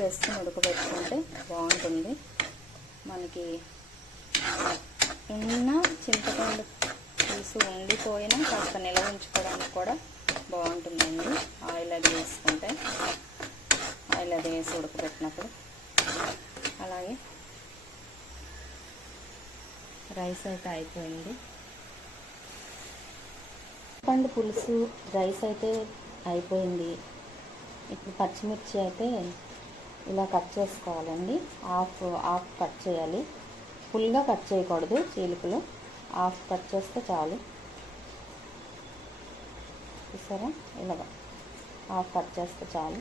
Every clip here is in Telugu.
వేసుకుని ఉడకబెట్టుకుంటే బాగుంటుంది. మనకి ఉన్న చింతపండు పులుసు ఉండిపోయినా కాస్త నిల్వ ఉంచుకోవడానికి కూడా బాగుంటుందండి. ఆయిల్ అది వేసుకుంటే, ఆయిల్ అది వేసి ఉడకబెట్టినప్పుడు. అలాగే రైస్ అయితే అయిపోయింది. చింతపండు పులుసు రైస్ అయితే అయిపోయింది. ఇప్పుడు పచ్చిమిర్చి అయితే ఇలా కట్ చేసుకోవాలండి. హాఫ్ కట్ చేయాలి, ఫుల్గా కట్ చేయకూడదు. చీలికలు హాఫ్ కట్ చేస్తే చాలు. చూసారా, ఇలాగా హాఫ్ కట్ చేస్తే చాలు.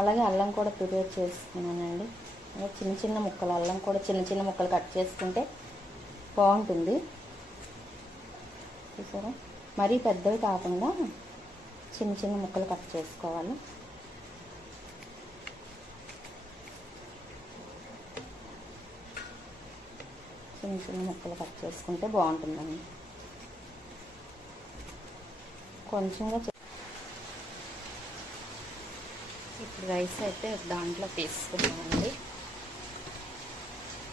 అలాగే అల్లం కూడా ప్రిపేర్ చేసుకున్నానండి. చిన్న చిన్న ముక్కలు, అల్లం కూడా చిన్న చిన్న ముక్కలు కట్ చేసుకుంటే బాగుంటుంది. చూసారా, మరీ పెద్దవి కాకుండా చిన్న చిన్న ముక్కలు కట్ చేసుకోవాలి. చిన్న చిన్న ముక్కలు కట్ చేసుకుంటే బాగుంటుందండి. కొంచెంగా ఇప్పుడు రైస్ అయితే దాంట్లో తీసుకున్నామండి.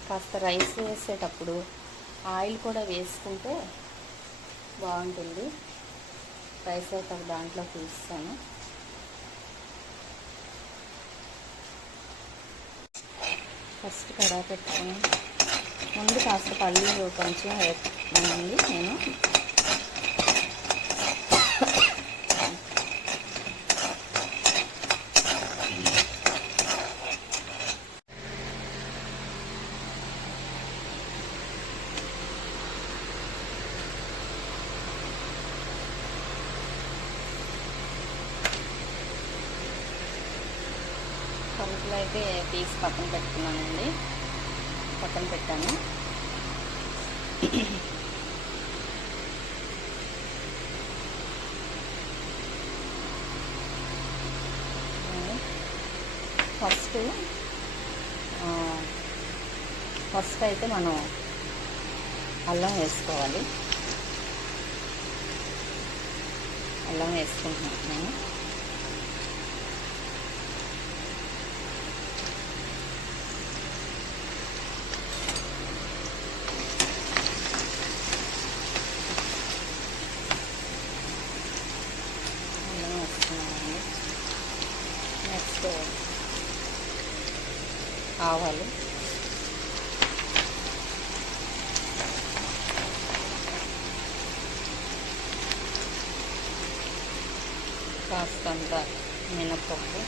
కాస్త రైస్ వేసేటప్పుడు ఆయిల్ కూడా వేసుకుంటే బాగుంటుంది. రైస్ అయితే దాంట్లో తీస్తాను. ఫస్ట్ కడాయి పెట్టుకొని ముందు కాస్త పల్లీలు కొంచెం వేసుకోండి. నేను పలుకులు అయితే తీసి పక్కన పెట్టుకున్నానండి. పక్కన పెట్టాను. ఫస్ట్ అయితే మనం అల్లం వేసుకోవాలి. అల్లం వేసుకుంటున్నాను నేను. నెక్స్ట్ ఆవాలు, కాస్తంత మినపప్పు,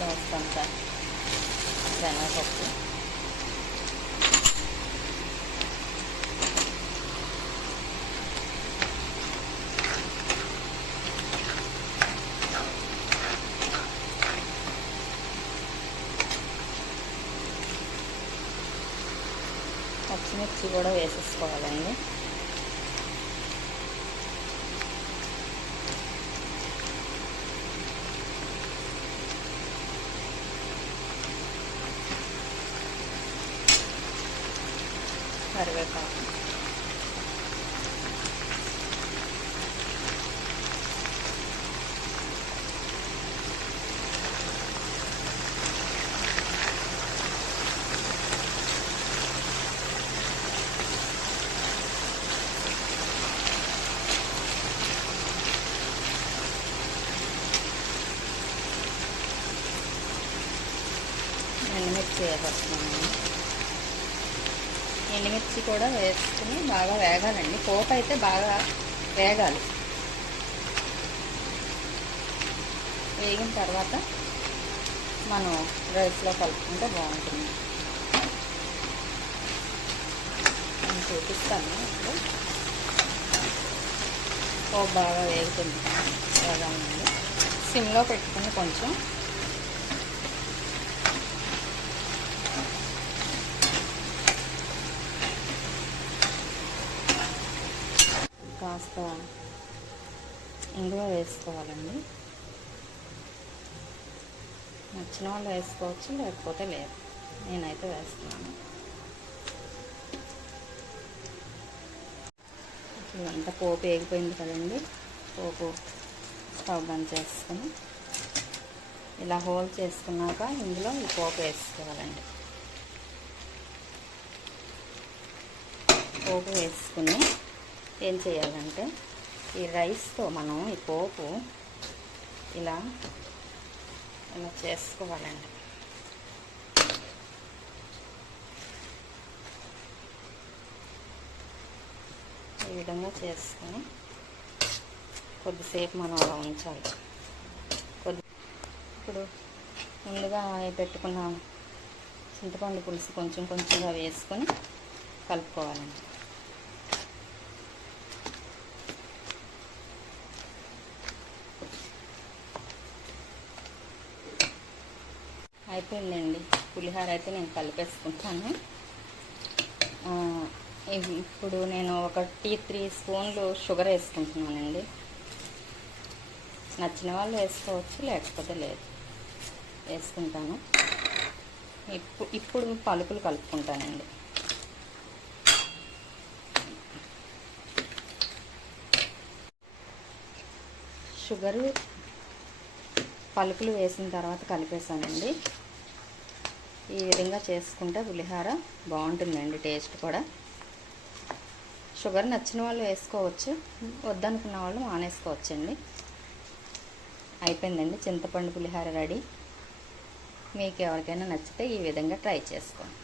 కాస్తంత శనగపప్పు, పచ్చిమిర్చి కూడా వేసేసుకోవాలండి. కరివేపాకు, ఎండుమిర్చి వేసేస్తున్నాను. ఎండుమిర్చి కూడా వేసుకుని బాగా వేగాలండి. పోపు అయితే బాగా వేగాలి. వేగిన తర్వాత మనం రైస్లో కలుపుకుంటే బాగుంటుంది. నేను చూపిస్తాను. ఇప్పుడు పోపు బాగా వేగుతుంది. వేగాలండి. సిమ్లో పెట్టుకుని కొంచెం కాస్త ఇంగువ వేసుకోవాలండి. నచ్చిన వాళ్ళు వేసుకోవచ్చు, లేకపోతే లేదు. నేనైతే వేస్తున్నాను. ఇదంతా పోపు వేగిపోయింది కదండి. పోపు స్టవ్ బంద్ చేసుకొని ఇలా హోల్ చేసుకున్నాక ఇందులో ఈ పోపు వేసుకోవాలండి. పోపు వేసుకుని ఏం చేయాలంటే ఈ రైస్తో మనం ఈ పోపు ఇలా ఇలా చేసుకోవాలండి. ఈ విధంగా చేసుకొని కొద్దిసేపు మనం అలా ఉంచాలి. ఇప్పుడు ముందుగా పెట్టుకున్న చింతపండు పులుసు కొంచెం కొంచెంగా వేసుకొని కలుపుకోవాలండి. అయిపోయిందండి పులిహోర అయితే నేను కలిపేసుకుంటాను. ఇప్పుడు నేను ఒక 3 స్పూన్లు షుగర్ వేసుకుంటున్నానండి. నచ్చిన వాళ్ళు వేసుకోవచ్చు, లేకపోతే లేదు. వేసుకుంటాను. ఇప్పుడు పలుకులు కలుపుకుంటానండి. షుగరు పలుకులు వేసిన తర్వాత కలిపేసానండి. ఈ విధంగా చేసుకుంటే పులిహోర బాగుంటుందండి, టేస్ట్ కూడా. షుగర్ నచ్చిన వాళ్ళు వేసుకోవచ్చు, వద్దనుకున్న వాళ్ళు మానేసుకోవచ్చండి. అయిపోయిందండి చింతపండు పులిహోర రెడీ. మీకు ఎవరికైనా నచ్చితే ఈ విధంగా ట్రై చేసుకోండి.